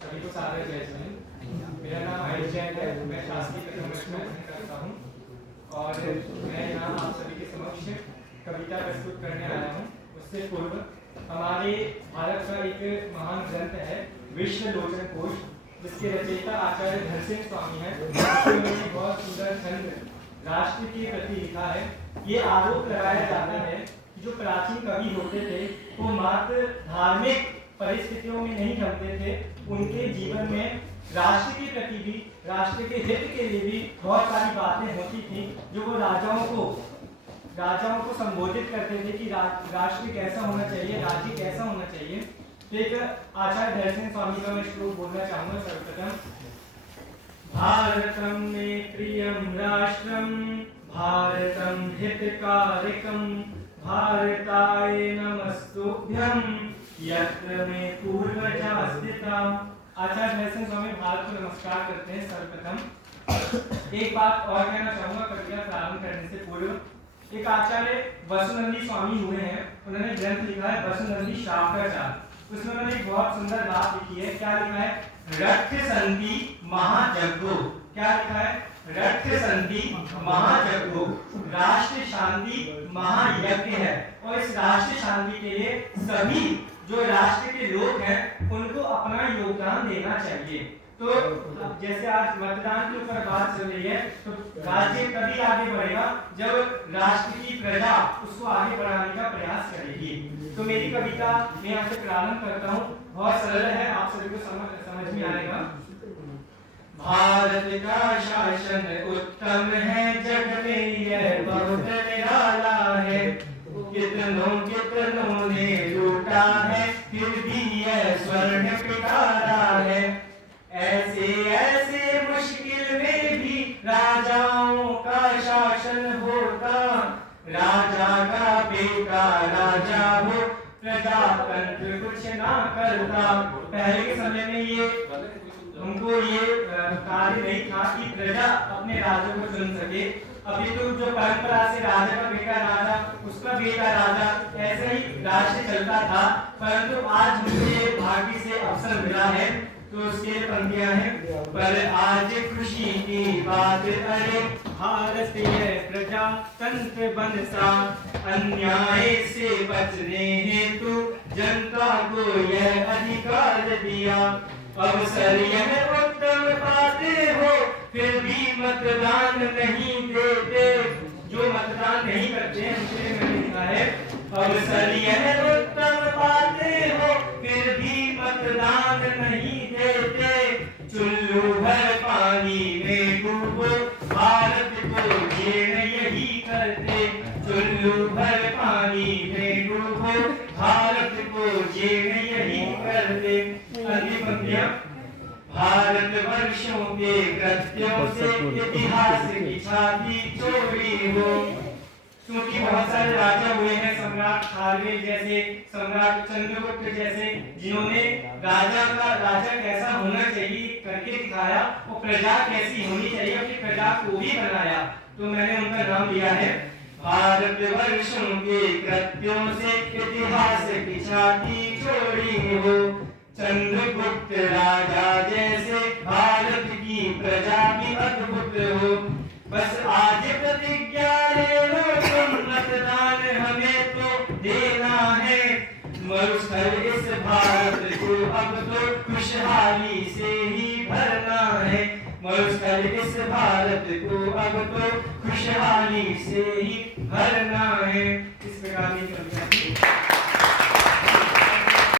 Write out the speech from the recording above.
सभी को सादर जय हिंद। मेरा नाम आयुष जैन है, मैं शासकीय प्रथम वर्ष में अध्ययन करता हूँ और मैं यहाँ आप सभी के समक्ष कविता प्रस्तुत करने आया हूँ। उससे पूर्व हमारे भारत का एक महान ग्रंथ है विश्वलोचन कोश, जिसके रचयिता आचार्य धरसिंह स्वामी हैं। उन्होंने बहुत सुंदर छंद राष्ट्र के प्रति लिखा है। ये आरोप लगाया जाता है कि जो प्राचीन कवि होते थे वो मात्र धार्मिक परिस्थितियों में नहीं जमते थे, उनके जीवन में राष्ट्र के प्रति भी, राष्ट्र के हित के लिए भी बहुत सारी बातें होती थी जो वो राजाओं को संबोधित करते थे कि राष्ट्र कैसा होना चाहिए, राज्य कैसा होना चाहिए। तो एक आचार्य धरसिंह स्वामी का मैं श्लोक बोलना चाहूंगा। सर्वप्रथम, भारतम मे प्रियम राष्ट्रम, भारतम हितकारिकम, भारताय नमस्तुभ्यं, यत्र मे पूर्वजा स्थिता। आचार्य धरसिंह स्वामी भारत को नमस्कार करते हैं। सर्वप्रथम एक बात और कहना चाहूंगा कविता प्रारंभ करने से पूर्व। एक आचार्य वसुनंदी स्वामी हुए हैं, उन्होंने ग्रंथ लिखा है वसुनंदी शास्त्राचार। उसमें उन्होंने एक बहुत सुंदर बात लिखी है। क्या लिखा है? रक्त संधि महायज्ञो। क्या लिखा है? रक्त संधि महायज्ञो, राष्ट्र शांति महायज्ञ है। और इस राष्ट्र शांति के लिए सभी जो राष्ट्र के लोग हैं उनको अपना योगदान देना चाहिए। तो जैसे आज मतदान के ऊपर बात चल रही है, तो राज्य तभी आगे बढ़ेगा जब राष्ट्र की प्रजा उसको आगे बढ़ाने का प्रयास करेगी। तो मेरी कविता मैं यहाँ से प्रारंभ करता हूँ। बहुत सरल है, आप सभी को समझ में आएगा। भारत का शासन उत्तम है, जग में यह बहुत निराला है। कितनों ने लूटा है, फिर भी यह स्वर्ण पिटारा है। ऐसे मुश्किल में भी राजाओं का शासन होता, राजा का बेटा राजा हो, प्रजातंत्र कुछ ना करता। पहले के समय में ये उनको ये कार्य नहीं था कि प्रजा अपने राजा को चुन सके। अभी तो जो परंपरा से राजा का बेटा राजा, उसका बेटा राजा, ऐसे ही राष्ट्र चलता था। परंतु आज मुझे भाग्य से अवसर मिला है, तो उसके पंक्तियां हैं। पर आज खुशी की बात, अरे भारतीय प्रजा तंत्र बनसा, अन्याय से बचने हेतु जनता को यह अधिकार दिया। अवसर यह उत्तम पाते हो, फिर भी मतदान नहीं देते। जो मतदान नहीं करते हैं उनके लिए मैंने लिखा है, अवसर यह उत्तम पाते हो, फिर भी मतदान नहीं देते। चुल्लू भर पानी में डूबो, भारत को घेर यही करते। चुल्लू भर पानी में डूबो, भारत को घेर यही करते। भारत वर्षों के कृत्यों से इतिहास की छाती चौड़ी हो। क्योंकि बहुत सारे राजा हुए हैं, सम्राट खारवेल जैसे, सम्राट चंद्रगुप्त जैसे, जिन्होंने राजा कैसा होना चाहिए करके दिखाया और प्रजा कैसी होनी चाहिए अपनी प्रजा को भी बनाया। तो मैंने उनका नाम लिया है। भारत वर्षों के कृत्यों से इतिहास की छाती चौड़ी हो। चंद्रगुप्त राजा जैसे भारत की प्रजा की अद्भुत हो। बस आज प्रतिज्ञा ले लो तुम, मतदान हमें तो देना है। मरुस्थल इस भारत को अब तो खुशहाली से ही भरना है। मरुस्थल इस भारत को अब तो खुशहाली से ही भरना है। इस प्रकार की कविता